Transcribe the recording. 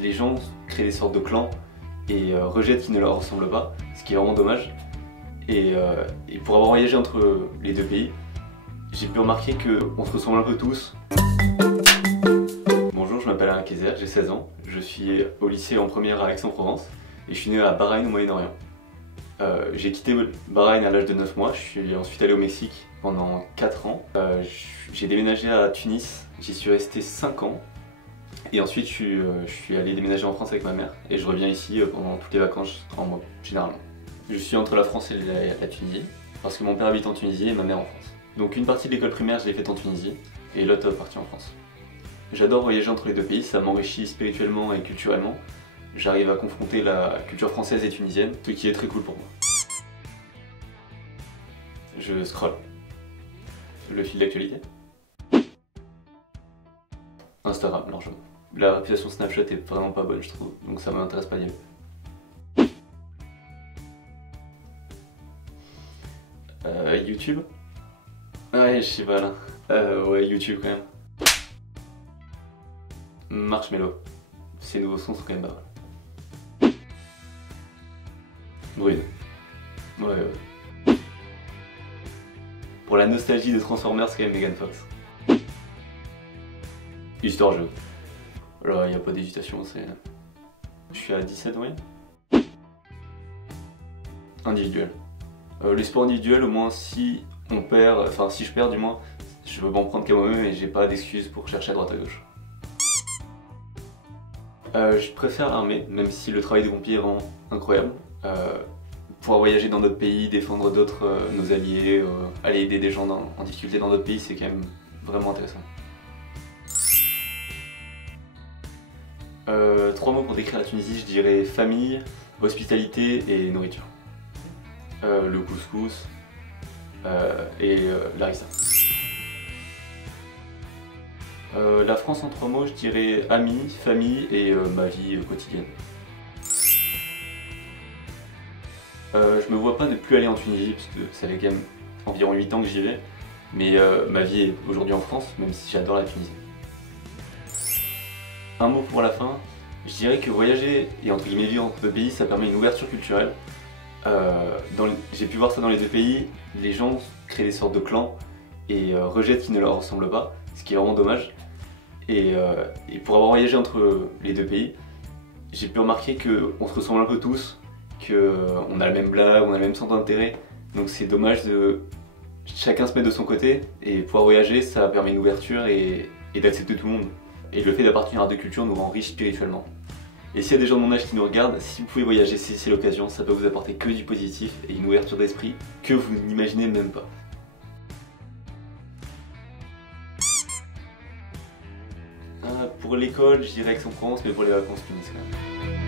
les gens créent des sortes de clans et rejettent qui ne leur ressemblent pas, ce qui est vraiment dommage. Et pour avoir voyagé entre les deux pays, j'ai pu remarquer qu'on se ressemble un peu tous. Bonjour, je m'appelle Alain Kayser, j'ai 16 ans, je suis au lycée en première à Aix-en-Provence et je suis né à Bahreïn au Moyen-Orient. J'ai quitté Bahreïn à l'âge de 9 mois, je suis ensuite allé au Mexique pendant 4 ans. J'ai déménagé à Tunis, j'y suis resté 5 ans. Et ensuite je suis allé déménager en France avec ma mère et je reviens ici pendant toutes les vacances en mois, généralement. Je suis entre la France et la Tunisie parce que mon père habite en Tunisie et ma mère en France. Donc une partie de l'école primaire je l'ai faite en Tunisie et l'autre partie en France. J'adore voyager entre les deux pays, ça m'enrichit spirituellement et culturellement. J'arrive à confronter la culture française et tunisienne, ce qui est très cool pour moi. Je scroll. Le fil d'actualité. Instagram, largement. La réputation Snapchat est vraiment pas bonne, je trouve, donc ça m'intéresse pas d'y aller. YouTube. Ouais, je sais pas là. Ouais, YouTube quand même. Marshmello. Ces nouveaux sons sont quand même pas mal. Brune. Ouais. Pour la nostalgie des Transformers, c'est quand même Megan Fox. Histoire jeu. Là, il n'y a pas d'hésitation, c'est... Je suis à 17 oui. Individuel. Les sports individuels, au moins si on perd, enfin si je perds du moins, je veux m'en prendre qu'à moi-même et j'ai pas d'excuses pour chercher à droite à gauche. Je préfère l'armée, même si le travail de pompier est vraiment incroyable. Pouvoir voyager dans d'autres pays, défendre d'autres, nos alliés, aller aider des gens en difficulté dans d'autres pays, c'est quand même vraiment intéressant. 3 mots pour décrire la Tunisie, je dirais famille, hospitalité et nourriture. Le couscous et l'harissa. La France en 3 mots, je dirais amis, famille et ma vie quotidienne. Je me vois pas ne plus aller en Tunisie parce que ça fait quand même environ 8 ans que j'y vais, mais ma vie est aujourd'hui en France, même si j'adore la Tunisie. Un mot pour la fin, je dirais que voyager et entre guillemets vivre entre deux pays, ça permet une ouverture culturelle. J'ai pu voir ça dans les deux pays, les gens créent des sortes de clans et rejettent qui ne leur ressemblent pas, ce qui est vraiment dommage. Et pour avoir voyagé entre les deux pays, j'ai pu remarquer qu'on se ressemble un peu tous, qu'on a la même blague, on a le même centre d'intérêt, donc c'est dommage de chacun se mettre de son côté, et pouvoir voyager ça permet une ouverture et d'accepter tout le monde. Et le fait d'appartenir à deux cultures nous rend riches spirituellement. Et s'il y a des gens de mon âge qui nous regardent, si vous pouvez voyager, c'est l'occasion, ça peut vous apporter que du positif et une ouverture d'esprit que vous n'imaginez même pas. Pour l'école, je dirais Aix-en-Provence, mais pour les vacances, Tunis quand même.